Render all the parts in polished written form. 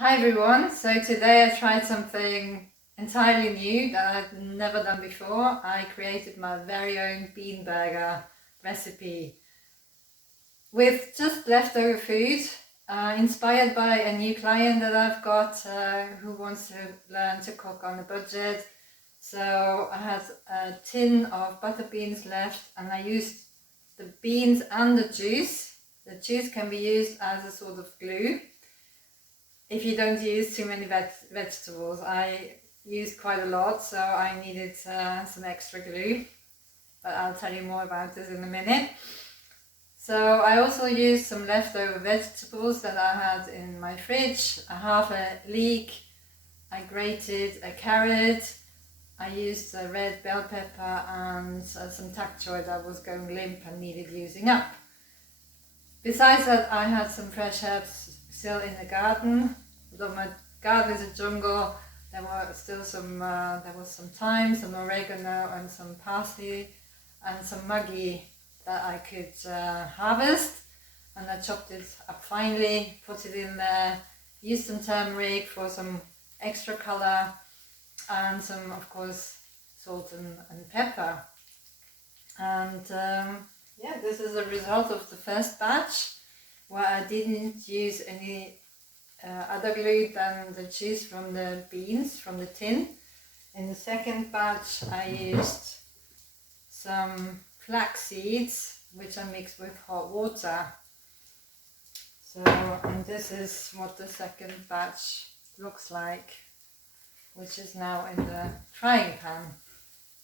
Hi everyone, so today I tried something entirely new that I've never done before. I created my very own bean burger recipe with just leftover food, inspired by a new client that I've got who wants to learn to cook on a budget. So I had a tin of butter beans left and I used the beans and the juice. The juice can be used as a sort of glue if you don't use too many vegetables. I used quite a lot, so I needed some extra glue, but I'll tell you more about this in a minute. So I also used some leftover vegetables that I had in my fridge. I have a leek, I grated a carrot, I used a red bell pepper and some takchoy that was going limp and needed using up. Besides that, I had some fresh herbs still in the garden. Although my garden is a jungle, there were still there was some thyme, some oregano and some parsley and some muggy that I could harvest, and I chopped it up finely, put it in there, used some turmeric for some extra color and some, of course, salt and pepper. And yeah, this is a result of the first batch where I didn't use any other glue than the juice from the beans from the tin. In the second batch I used some flax seeds which I mixed with hot water. So, and this is what the second batch looks like, which is now in the frying pan.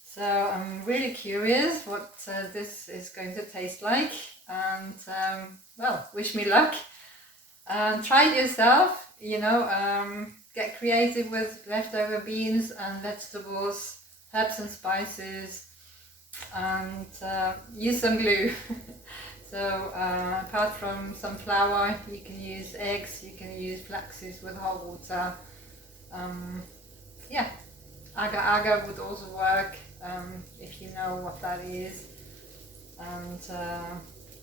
So I'm really curious what this is going to taste like, and well, wish me luck. Try it yourself, get creative with leftover beans and vegetables, herbs and spices, and use some glue. So apart from some flour, you can use eggs, you can use flaxseeds with hot water. Yeah, agar would also work if you know what that is. And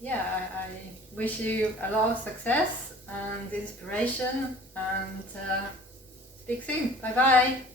yeah, I wish you a lot of success and inspiration, and speak soon. Bye bye.